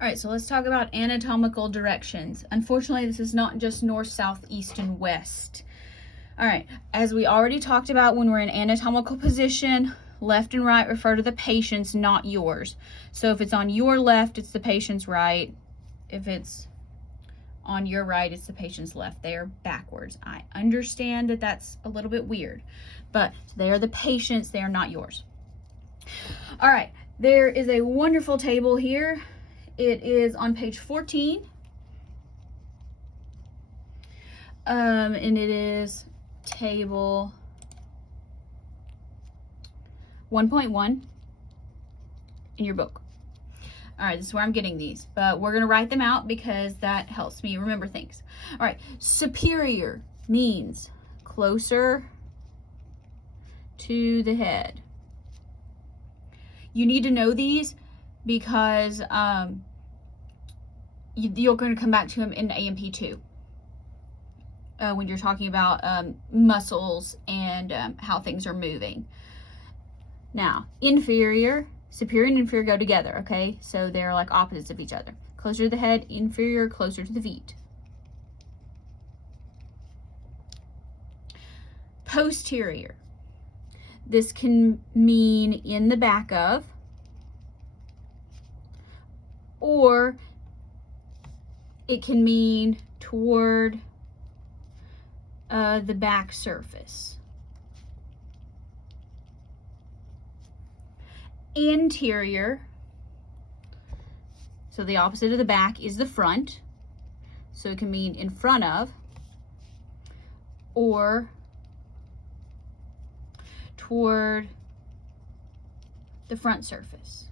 All right, so let's talk about anatomical directions. Unfortunately, this is not just north, south, east, and west. All right, as we already talked about, when we're in anatomical position, left and right refer to the patient's, not yours. So if it's on your left, it's the patient's right. If it's on your right, it's the patient's left. They are backwards. I understand that that's a little bit weird, but they are the patient's, they are not yours. All right, there is a wonderful table here. It is on page 14. And it is table 1.1 in your book. All right, this is where I'm getting these, but we're going to write them out because that helps me remember things. All right, superior means closer to the head. You need to know these because you're going to come back to them in A&P 2 when you're talking about muscles and how things are moving. Now, inferior, superior and inferior go together, okay? So they're like opposites of each other. Closer to the head, inferior, closer to the feet. Posterior. This can mean in the back of, or it can mean toward the back surface. Anterior, so the opposite of the back is the front, so it can mean in front of or toward the front surface.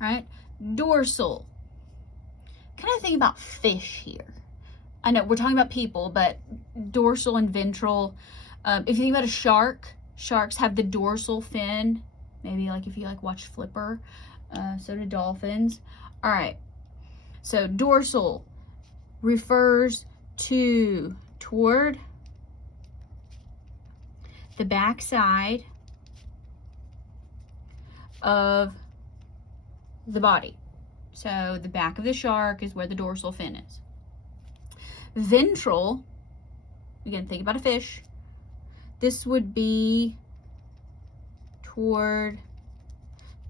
All right, dorsal. Kind of think about fish here. I know we're talking about people, but dorsal and ventral. If you think about a shark, sharks have the dorsal fin. Maybe like if you like watch Flipper, so do dolphins. All right, so dorsal refers to toward the back side of the body. So the back of the shark is where the dorsal fin is. Ventral, again, think about a fish. This would be toward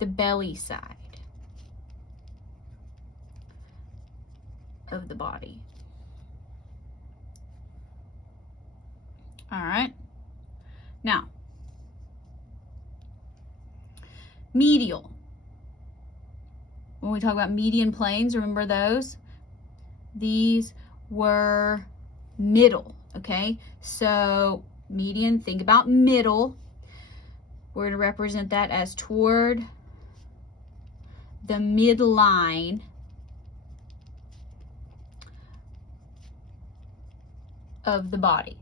the belly side of the body. All right. Now, medial. When we talk about median planes, remember those? These were middle, okay? So median, think about middle. We're going to represent that as toward the midline of the body.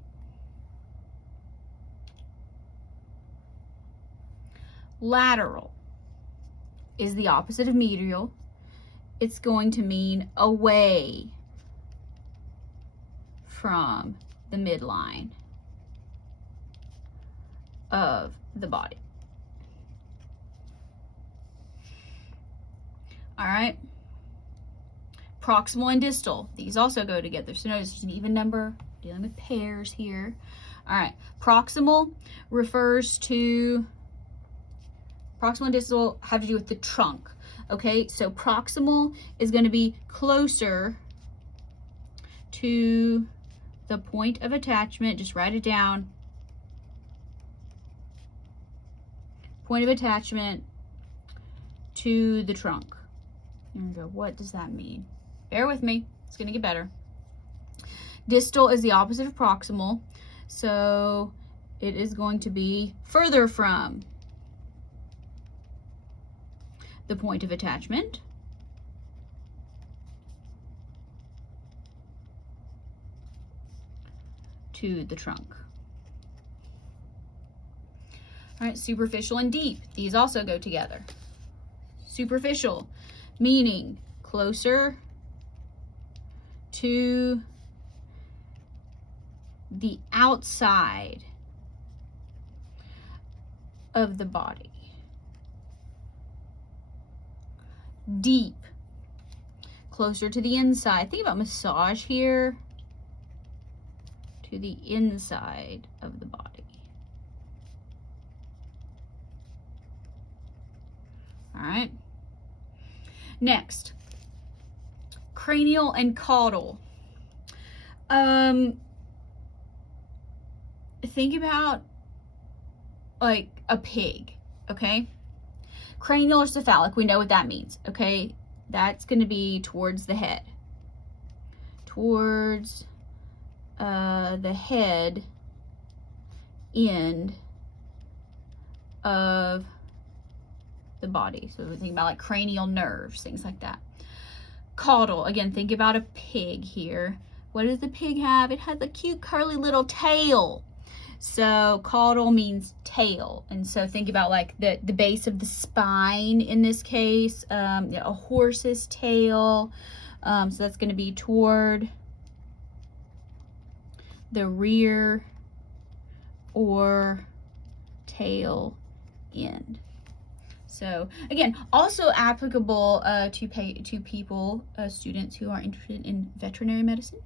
Lateral is the opposite of medial. It's going to mean away from the midline of the body. All right. Proximal and distal. These also go together. So notice there's an even number, dealing with pairs here. All right. Proximal refers to, proximal and distal have to do with the trunk. Okay, so proximal is going to be closer to the point of attachment. Just write it down. Point of attachment to the trunk. Here we go. What does that mean? Bear with me. It's going to get better. Distal is the opposite of proximal. So it is going to be further from the point of attachment to the trunk. All right, superficial and deep. These also go together. Superficial, meaning closer to the outside of the body. deep, closer to the inside. Think about massage here, to the inside of the body. All right. Next, cranial and caudal. Think about like a pig, okay? Cranial or cephalic, we know what that means, okay? That's going to be towards the head. Towards the head end of the body. So we think about like cranial nerves, things like that. Caudal, again, think about a pig here. What does the pig have? It has a cute curly little tail. So caudal means tail. And so think about like the base of the spine in this case, a horse's tail. So that's going to be toward the rear or tail end. So again, also applicable to people, students who are interested in veterinary medicine.